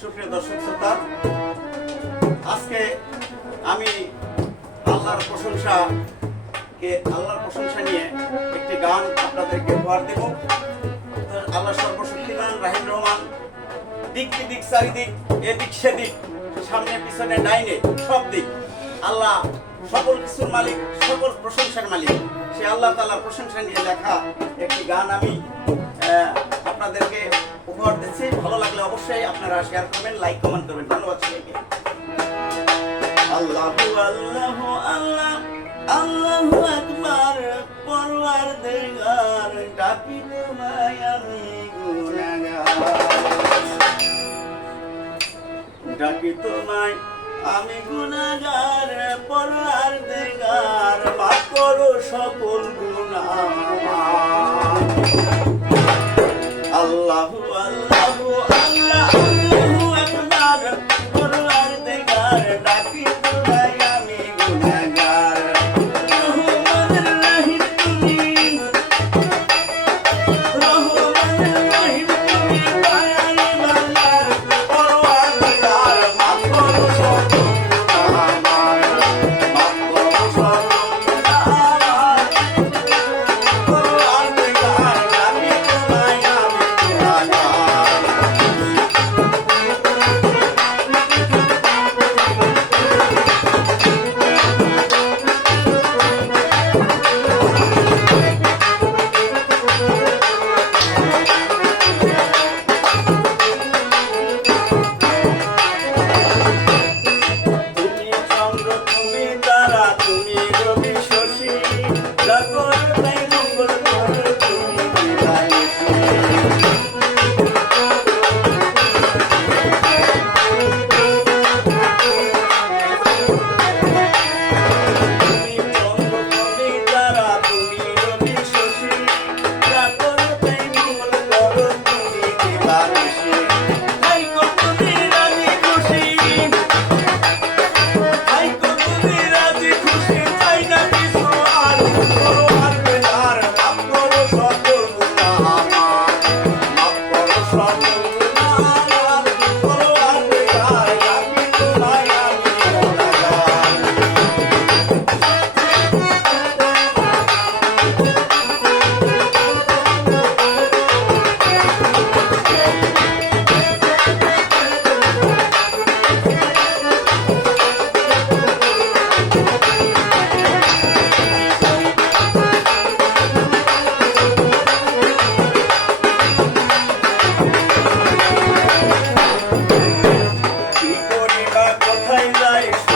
সুপ্রিয় দর্শক শ্রোতা, আজকে আমি আল্লাহর প্রশংসা কে আল্লাহর প্রশংসা নিয়ে একটি গান আপনাদেরকে উপহার দেব। আল্লাহ সর্বশক্তিমান, রাহিম রহমান, দিক দিক চারিদিক, এদিক সেদিক, সামনে, পিছনে, ডাইনে, সব দিক। আল্লাহ সকল কিছুর মালিক, সকল প্রশংসার মালিক। সে আল্লাহ তাআলার প্রশংসা নিয়ে লেখা একটি গান আমি আপনাদেরকে উপহার দিচ্ছি। ভালো লাগলে অবশ্যই আপনারা শেয়ার করবেন লাইক কমেন্ট করবেন। ধন্যবাদ সবাইকে। আল্লাহু আল্লাহু আল্লাহ, আল্লাহু আকবার, পরওয়ার দেগার ডাকি তোমায় আমি ডাকি তোমায়, আমি গুনাহগার পরওয়ার দেগার মাফ করো সকল pain like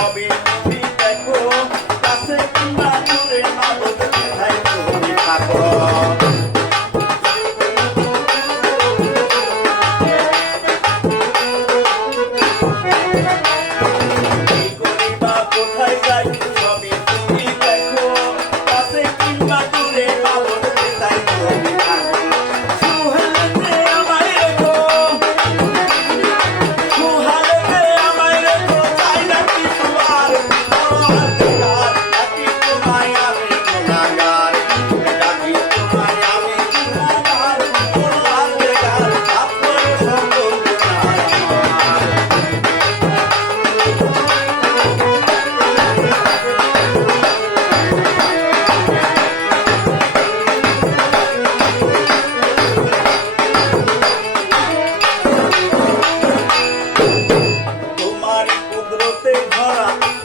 vambora.